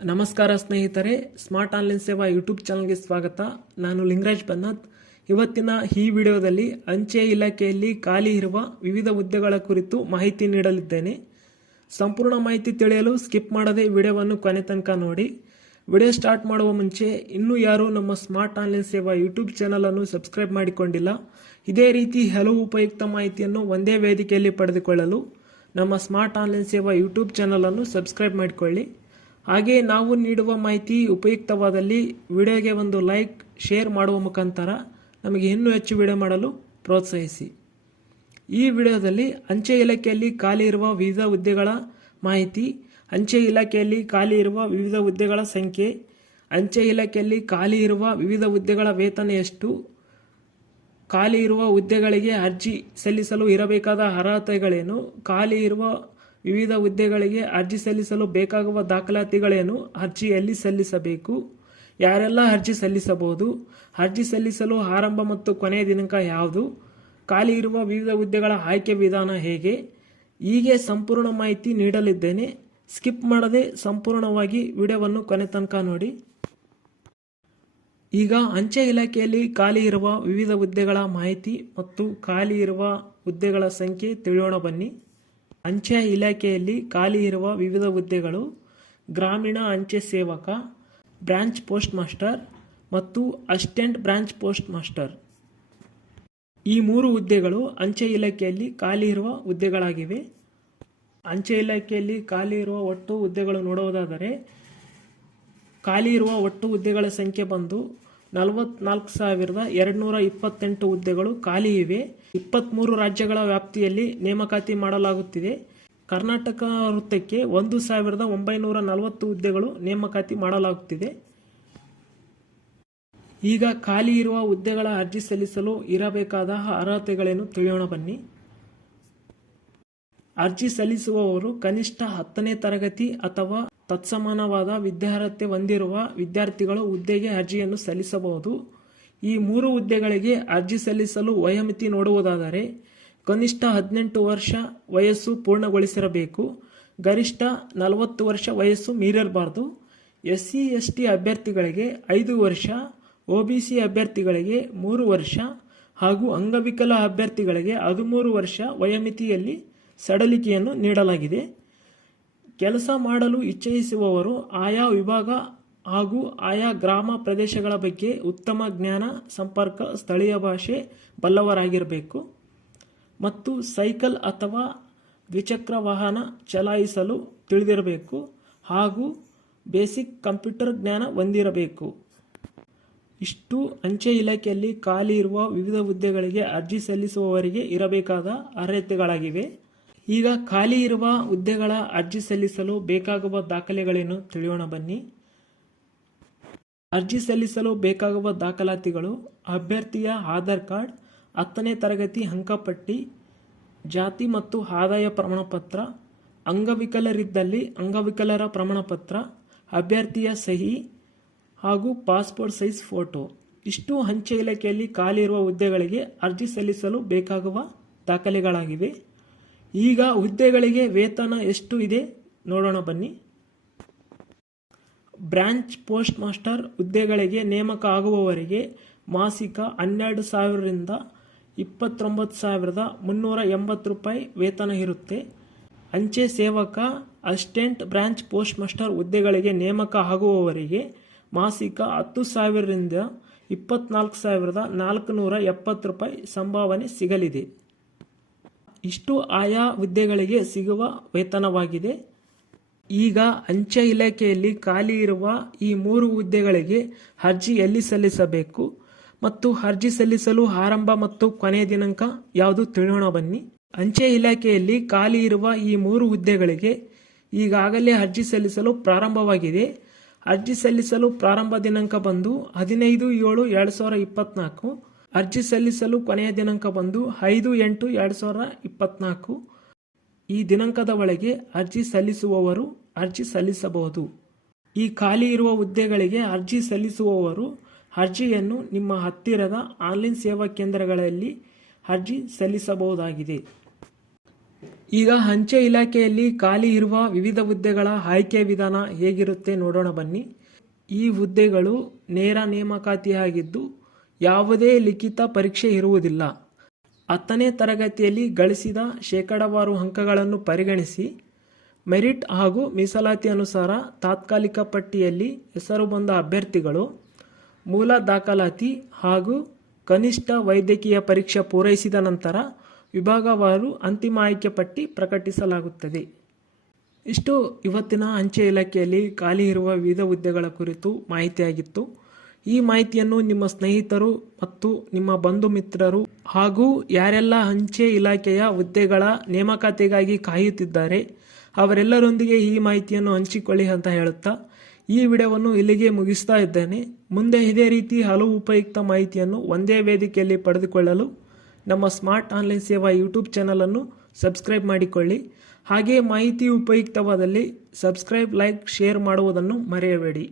ನಮಸ್ಕಾರ ಸ್ನೇಹಿತರೆ smart online ಸೇವಾ ಯೂಟ್ಯೂಬ್ ಚಾನಲ್ಗೆ ಸ್ವಾಗತ. ನಾನು ಲಿಂಗರಾಜ್ ಬನ್ನತ್. ಇವತ್ತಿನ ಈ ವಿಡಿಯೋದಲ್ಲಿ ಅಂಚೆ ಇಲಾಖೆಯಲ್ಲಿ ಖಾಲಿ ಇರುವ ವಿವಿಧ ಹುದ್ದೆಗಳ ಕುರಿತು ಮಾಹಿತಿ ನೀಡಲಿದ್ದೇನೆ. ಸಂಪೂರ್ಣ ಮಾಹಿತಿ ತಿಳಿಯಲು ಸ್ಕಿಪ್ ಮಾಡದೆ ವಿಡಿಯೋವನ್ನು ಕೊನೆ ತನಕ ನೋಡಿ. ವಿಡಿಯೋ ಸ್ಟಾರ್ಟ್ ಮಾಡುವ ಮುಂಚೆ, ಇನ್ನೂ ಯಾರೂ ನಮ್ಮ ಸ್ಮಾರ್ಟ್ ಆನ್ಲೈನ್ ಸೇವಾ ಯೂಟ್ಯೂಬ್ ಚಾನಲನ್ನು ಸಬ್ಸ್ಕ್ರೈಬ್ ಮಾಡಿಕೊಂಡಿಲ್ಲ. ಇದೇ ರೀತಿ ಹಲವು ಉಪಯುಕ್ತ ಮಾಹಿತಿಯನ್ನು ಒಂದೇ ವೇದಿಕೆಯಲ್ಲಿ ಪಡೆದುಕೊಳ್ಳಲು ನಮ್ಮ ಸ್ಮಾರ್ಟ್ ಆನ್ಲೈನ್ ಸೇವಾ ಯೂಟ್ಯೂಬ್ ಚಾನಲನ್ನು ಸಬ್ಸ್ಕ್ರೈಬ್ ಮಾಡಿಕೊಳ್ಳಿ. ಹಾಗೆ ನಾವು ನೀಡುವ ಮಾಹಿತಿ ಉಪಯುಕ್ತವಾದಲ್ಲಿ ವಿಡಿಯೋಗೆ ಒಂದು ಲೈಕ್, ಶೇರ್ ಮಾಡುವ ಮುಖಾಂತರ ನಮಗೆ ಇನ್ನೂ ಹೆಚ್ಚು ವಿಡಿಯೋ ಮಾಡಲು ಪ್ರೋತ್ಸಾಹಿಸಿ. ಈ ವಿಡಿಯೋದಲ್ಲಿ ಅಂಚೆ ಇಲಾಖೆಯಲ್ಲಿ ಖಾಲಿ ಇರುವ ವಿವಿಧ ಹುದ್ದೆಗಳ ಮಾಹಿತಿ, ಅಂಚೆ ಇಲಾಖೆಯಲ್ಲಿ ಖಾಲಿ ಇರುವ ವಿವಿಧ ಹುದ್ದೆಗಳ ಸಂಖ್ಯೆ, ಅಂಚೆ ಇಲಾಖೆಯಲ್ಲಿ ಖಾಲಿ ಇರುವ ವಿವಿಧ ಹುದ್ದೆಗಳ ವೇತನ ಎಷ್ಟು, ಖಾಲಿ ಇರುವ ಹುದ್ದೆಗಳಿಗೆ ಅರ್ಜಿ ಸಲ್ಲಿಸಲು ಇರಬೇಕಾದ ಅರ್ಹತೆಗಳೇನು, ಖಾಲಿ ಇರುವ ವಿವಿಧ ಹುದ್ದೆಗಳಿಗೆ ಅರ್ಜಿ ಸಲ್ಲಿಸಲು ಬೇಕಾಗುವ ದಾಖಲಾತಿಗಳೇನು ಅರ್ಜಿ ಎಲ್ಲಿ ಸಲ್ಲಿಸಬೇಕು. ಯಾರೆಲ್ಲ ಅರ್ಜಿ ಸಲ್ಲಿಸಬಹುದು? ಅರ್ಜಿ ಸಲ್ಲಿಸಲು ಆರಂಭ ಮತ್ತು ಕೊನೆಯ ದಿನಾಂಕ ಯಾವುದು? ಖಾಲಿ ಇರುವ ವಿವಿಧ ಹುದ್ದೆಗಳ ಆಯ್ಕೆ ವಿಧಾನ ಹೇಗೆ? ಹೀಗೆ ಸಂಪೂರ್ಣ ಮಾಹಿತಿ ನೀಡಲಿದ್ದೇನೆ. ಸ್ಕಿಪ್ ಮಾಡದೆ ಸಂಪೂರ್ಣವಾಗಿ ವಿಡಿಯೋವನ್ನು ಕೊನೆ ತನಕ ನೋಡಿ. ಈಗ ಅಂಚೆ ಇಲಾಖೆಯಲ್ಲಿ ಖಾಲಿ ಇರುವ ವಿವಿಧ ಹುದ್ದೆಗಳ ಮಾಹಿತಿ ಮತ್ತು ಖಾಲಿ ಇರುವ ಹುದ್ದೆಗಳ ಸಂಖ್ಯೆ ತಿಳಿಯೋಣ ಬನ್ನಿ. ಅಂಚೆ ಇಲಾಖೆಯಲ್ಲಿ ಖಾಲಿ ಇರುವ ವಿವಿಧ ಹುದ್ದೆಗಳು, ಗ್ರಾಮೀಣ ಅಂಚೆ ಸೇವಕ, ಬ್ರಾಂಚ್ ಪೋಸ್ಟ್ ಮಾಸ್ಟರ್ ಮತ್ತು ಅಸಿಸ್ಟೆಂಟ್ ಬ್ರಾಂಚ್ ಪೋಸ್ಟ್ ಮಾಸ್ಟರ್. ಈ ಮೂರು ಹುದ್ದೆಗಳು ಅಂಚೆ ಇಲಾಖೆಯಲ್ಲಿ ಖಾಲಿ ಇರುವ ಹುದ್ದೆಗಳಾಗಿವೆ. ಅಂಚೆ ಇಲಾಖೆಯಲ್ಲಿ ಖಾಲಿ ಇರುವ ಒಟ್ಟು ಹುದ್ದೆಗಳು ನೋಡುವುದಾದರೆ ಖಾಲಿ ಇರುವ ಒಟ್ಟು ಹುದ್ದೆಗಳ ಸಂಖ್ಯೆ ಬಂದು ನಲವತ್ನಾಲ್ಕು ಸಾವಿರದ ಇಪ್ಪತ್ತೆಂಟು ಹುದ್ದೆಗಳು ಖಾಲಿ ಇವೆ. ಇಪ್ಪತ್ತ್ಮೂರು ರಾಜ್ಯಗಳ ವ್ಯಾಪ್ತಿಯಲ್ಲಿ ನೇಮಕಾತಿ ಮಾಡಲಾಗುತ್ತಿದೆ. ಕರ್ನಾಟಕ ವೃತ್ತಕ್ಕೆ ಒಂದು ಸಾವಿರದ ಒಂಬೈನೂರ ನಲವತ್ತು ಹುದ್ದೆಗಳು ನೇಮಕಾತಿ ಮಾಡಲಾಗುತ್ತಿದೆ. ಈಗ ಖಾಲಿ ಇರುವ ಹುದ್ದೆಗಳ ಅರ್ಜಿ ಸಲ್ಲಿಸಲು ಇರಬೇಕಾದ ಅರ್ಹತೆಗಳೇನು ತಿಳಿಯೋಣ ಬನ್ನಿ. ಅರ್ಜಿ ಸಲ್ಲಿಸುವವರು ಕನಿಷ್ಠ ಹತ್ತನೇ ತರಗತಿ ಅಥವಾ ತತ್ಸಮಾನವಾದ ವಿದ್ಯಾರ್ಹತೆ ಹೊಂದಿರುವ ವಿದ್ಯಾರ್ಥಿಗಳು ಹುದ್ದೆಗೆ ಅರ್ಜಿಯನ್ನು ಸಲ್ಲಿಸಬಹುದು. ಈ ಮೂರು ಹುದ್ದೆಗಳಿಗೆ ಅರ್ಜಿ ಸಲ್ಲಿಸಲು ವಯೋಮಿತಿ ನೋಡುವುದಾದರೆ ಕನಿಷ್ಠ ಹದಿನೆಂಟು ವರ್ಷ ವಯಸ್ಸು ಪೂರ್ಣಗೊಳಿಸಿರಬೇಕು. ಗರಿಷ್ಠ ನಲವತ್ತು ವರ್ಷ ವಯಸ್ಸು ಮೀರಿರಬಾರ್ದು ಎಸ್ ಸಿ ಎಸ್ ಟಿ ಅಭ್ಯರ್ಥಿಗಳಿಗೆ ಐದು ವರ್ಷ ಒ ಬಿ ಸಿ ಅಭ್ಯರ್ಥಿಗಳಿಗೆ ಮೂರು ವರ್ಷ ಹಾಗೂ ಅಂಗವಿಕಲ ಅಭ್ಯರ್ಥಿಗಳಿಗೆ ಹದಿಮೂರು ವರ್ಷ ವಯೋಮಿತಿಯಲ್ಲಿ ಸಡಲಿಕೆಯನ್ನು ನೀಡಲಾಗಿದೆ. ಕೆಲಸ ಮಾಡಲು ಇಚ್ಛಿಸುವವರು ಆಯಾ ವಿಭಾಗ ಹಾಗೂ ಆಯಾ ಗ್ರಾಮ ಪ್ರದೇಶಗಳ ಬಗ್ಗೆ ಉತ್ತಮ ಜ್ಞಾನ, ಸಂಪರ್ಕ, ಸ್ಥಳೀಯ ಭಾಷೆ ಬಲ್ಲವರಾಗಿರಬೇಕು. ಮತ್ತು ಸೈಕಲ್ ಅಥವಾ ದ್ವಿಚಕ್ರ ವಾಹನ ಚಲಾಯಿಸಲು ತಿಳಿದಿರಬೇಕು ಹಾಗೂ ಬೇಸಿಕ್ ಕಂಪ್ಯೂಟರ್ ಜ್ಞಾನ ಹೊಂದಿರಬೇಕು. ಇಷ್ಟು ಅಂಚೆ ಇಲಾಖೆಯಲ್ಲಿ ಖಾಲಿ ಇರುವ ವಿವಿಧ ಹುದ್ದೆಗಳಿಗೆ ಅರ್ಜಿ ಸಲ್ಲಿಸುವವರಿಗೆ ಇರಬೇಕಾದ ಅರ್ಹತೆಗಳಾಗಿವೆ. ಈಗ ಖಾಲಿ ಇರುವ ಹುದ್ದೆಗಳ ಅರ್ಜಿ ಸಲ್ಲಿಸಲು ಬೇಕಾಗುವ ದಾಖಲೆಗಳೇನು ತಿಳಿಯೋಣ ಬನ್ನಿ. ಅರ್ಜಿ ಸಲ್ಲಿಸಲು ಬೇಕಾಗುವ ದಾಖಲಾತಿಗಳು ಅಭ್ಯರ್ಥಿಯ ಆಧಾರ್ ಕಾರ್ಡ್, ಹತ್ತನೇ ತರಗತಿ ಅಂಕಪಟ್ಟಿ, ಜಾತಿ ಮತ್ತು ಆದಾಯ ಪ್ರಮಾಣಪತ್ರ, ಅಂಗವಿಕಲರಿದ್ದಲ್ಲಿ ಅಂಗವಿಕಲರ ಪ್ರಮಾಣಪತ್ರ, ಅಭ್ಯರ್ಥಿಯ ಸಹಿ ಹಾಗೂ ಪಾಸ್ಪೋರ್ಟ್ ಸೈಜ್ ಫೋಟೋ. ಇಷ್ಟು ಅಂಚೆ ಇಲಾಖೆಯಲ್ಲಿ ಖಾಲಿ ಇರುವ ಹುದ್ದೆಗಳಿಗೆ ಅರ್ಜಿ ಸಲ್ಲಿಸಲು ಬೇಕಾಗುವ ದಾಖಲೆಗಳಾಗಿವೆ. ಈಗ ಹುದ್ದೆಗಳಿಗೆ ವೇತನ ಎಷ್ಟು ಇದೆ? ನೋಡೋಣ ಬನ್ನಿ. ಬ್ರಾಂಚ್ ಪೋಸ್ಟ್ ಮಾಸ್ಟರ್ ಹುದ್ದೆಗಳಿಗೆ ನೇಮಕ ಆಗುವವರಿಗೆ ಮಾಸಿಕ ಹನ್ನೆರಡು ಸಾವಿರದಿಂದ ಇಪ್ಪತ್ತೊಂಬತ್ತು ಸಾವಿರದ ಮುನ್ನೂರ ಎಂಬತ್ತು ರೂಪಾಯಿ ವೇತನ ಇರುತ್ತೆ. ಅಂಚೆ ಸೇವಕ, ಅಸಿಸ್ಟೆಂಟ್ ಬ್ರಾಂಚ್ ಪೋಸ್ಟ್ ಮಾಸ್ಟರ್ ಹುದ್ದೆಗಳಿಗೆ ನೇಮಕ ಆಗುವವರಿಗೆ ಮಾಸಿಕ ಹತ್ತು ಸಾವಿರದಿಂದ ಇಪ್ಪತ್ನಾಲ್ಕು ಸಾವಿರದ ನಾಲ್ಕುನೂರ ಎಪ್ಪತ್ತು ರೂಪಾಯಿ ಸಂಭಾವನೆ ಸಿಗಲಿದೆ. ಇಷ್ಟು ಆಯಾ ಹುದ್ದೆಗಳಿಗೆ ಸಿಗುವ ವೇತನವಾಗಿದೆ. ಈಗ ಅಂಚೆ ಇಲಾಖೆಯಲ್ಲಿ ಖಾಲಿ ಇರುವ ಈ ಮೂರು ಹುದ್ದೆಗಳಿಗೆ ಅರ್ಜಿ ಎಲ್ಲಿ ಸಲ್ಲಿಸಬೇಕು ಮತ್ತು ಅರ್ಜಿ ಸಲ್ಲಿಸಲು ಆರಂಭ ಮತ್ತು ಕೊನೆಯ ದಿನಾಂಕ ಯಾವುದು ತಿಳಿಯೋಣ ಬನ್ನಿ. ಅಂಚೆ ಇಲಾಖೆಯಲ್ಲಿ ಖಾಲಿ ಇರುವ ಈ ಮೂರು ಹುದ್ದೆಗಳಿಗೆ ಈಗಾಗಲೇ ಅರ್ಜಿ ಸಲ್ಲಿಸಲು ಪ್ರಾರಂಭವಾಗಿದೆ. ಅರ್ಜಿ ಸಲ್ಲಿಸಲು ಪ್ರಾರಂಭ ದಿನಾಂಕ ಬಂದು ಹದಿನೈದು ಏಳು ಎರಡು ಸಾವಿರ ಇಪ್ಪತ್ನಾಲ್ಕು. ಅರ್ಜಿ ಸಲ್ಲಿಸಲು ಕೊನೆಯ ದಿನಾಂಕ ಬಂದು ಐದು ಎಂಟು ಎರಡು ಸಾವಿರ ಇಪ್ಪತ್ನಾಲ್ಕು. ಈ ದಿನಾಂಕದ ಒಳಗೆ ಅರ್ಜಿ ಸಲ್ಲಿಸುವವರು ಅರ್ಜಿ ಸಲ್ಲಿಸಬಹುದು. ಈ ಖಾಲಿ ಇರುವ ಹುದ್ದೆಗಳಿಗೆ ಅರ್ಜಿ ಸಲ್ಲಿಸುವವರು ಅರ್ಜಿಯನ್ನು ನಿಮ್ಮ ಹತ್ತಿರದ ಆನ್ಲೈನ್ ಸೇವಾ ಕೇಂದ್ರಗಳಲ್ಲಿ ಅರ್ಜಿ ಸಲ್ಲಿಸಬಹುದಾಗಿದೆ. ಈಗ ಅಂಚೆ ಇಲಾಖೆಯಲ್ಲಿ ಖಾಲಿ ಇರುವ ವಿವಿಧ ಹುದ್ದೆಗಳ ಆಯ್ಕೆ ವಿಧಾನ ಹೇಗಿರುತ್ತೆ ನೋಡೋಣ ಬನ್ನಿ. ಈ ಹುದ್ದೆಗಳು ನೇರ ನೇಮಕಾತಿಯಾಗಿದ್ದು ಯಾವುದೇ ಲಿಖಿತ ಪರೀಕ್ಷೆ ಇರುವುದಿಲ್ಲ. ಹತ್ತನೇ ತರಗತಿಯಲ್ಲಿ ಗಳಿಸಿದ ಶೇಕಡಾವಾರು ಅಂಕಗಳನ್ನು ಪರಿಗಣಿಸಿ, ಮೆರಿಟ್ ಹಾಗೂ ಮೀಸಲಾತಿ ಅನುಸಾರ ತಾತ್ಕಾಲಿಕ ಪಟ್ಟಿಯಲ್ಲಿ ಹೆಸರು ಬಂದ ಅಭ್ಯರ್ಥಿಗಳು, ಮೂಲ ದಾಖಲಾತಿ ಹಾಗೂ ಕನಿಷ್ಠ ವೈದ್ಯಕೀಯ ಪರೀಕ್ಷೆ ಪೂರೈಸಿದ ನಂತರ ವಿಭಾಗವಾರು ಅಂತಿಮ ಆಯ್ಕೆ ಪಟ್ಟಿ ಪ್ರಕಟಿಸಲಾಗುತ್ತದೆ. ಇಷ್ಟು ಇವತ್ತಿನ ಅಂಚೆ ಇಲಾಖೆಯಲ್ಲಿ ಖಾಲಿ ಇರುವ ವಿವಿಧ ಹುದ್ದೆಗಳ ಕುರಿತು ಮಾಹಿತಿಯಾಗಿತ್ತು. ಈ ಮಾಹಿತಿಯನ್ನು ನಿಮ್ಮ ಸ್ನೇಹಿತರು ಮತ್ತು ನಿಮ್ಮ ಬಂಧು ಮಿತ್ರರು ಹಾಗೂ ಯಾರೆಲ್ಲ ಅಂಚೆ ಇಲಾಖೆಯ ಹುದ್ದೆಗಳ ನೇಮಕಾತಿಗಾಗಿ ಕಾಯುತ್ತಿದ್ದಾರೆ, ಅವರೆಲ್ಲರೊಂದಿಗೆ ಈ ಮಾಹಿತಿಯನ್ನು ಹಂಚಿಕೊಳ್ಳಿ ಅಂತ ಹೇಳುತ್ತಾ ಈ ವಿಡಿಯೋವನ್ನು ಇಲ್ಲಿಗೆ ಮುಗಿಸ್ತಾ ಇದ್ದೇನೆ. ಮುಂದೆ ಇದೇ ರೀತಿ ಹಲವು ಉಪಯುಕ್ತ ಮಾಹಿತಿಯನ್ನು ಒಂದೇ ವೇದಿಕೆಯಲ್ಲಿ ಪಡೆದುಕೊಳ್ಳಲು ನಮ್ಮ ಸ್ಮಾರ್ಟ್ ಆನ್ಲೈನ್ ಸೇವಾ ಯೂಟ್ಯೂಬ್ ಚಾನಲನ್ನು ಸಬ್ಸ್ಕ್ರೈಬ್ ಮಾಡಿಕೊಳ್ಳಿ. ಹಾಗೆಯೇ ಮಾಹಿತಿ ಉಪಯುಕ್ತವಾದಲ್ಲಿ ಸಬ್ಸ್ಕ್ರೈಬ್, ಲೈಕ್, ಶೇರ್ ಮಾಡುವುದನ್ನು ಮರೆಯಬೇಡಿ.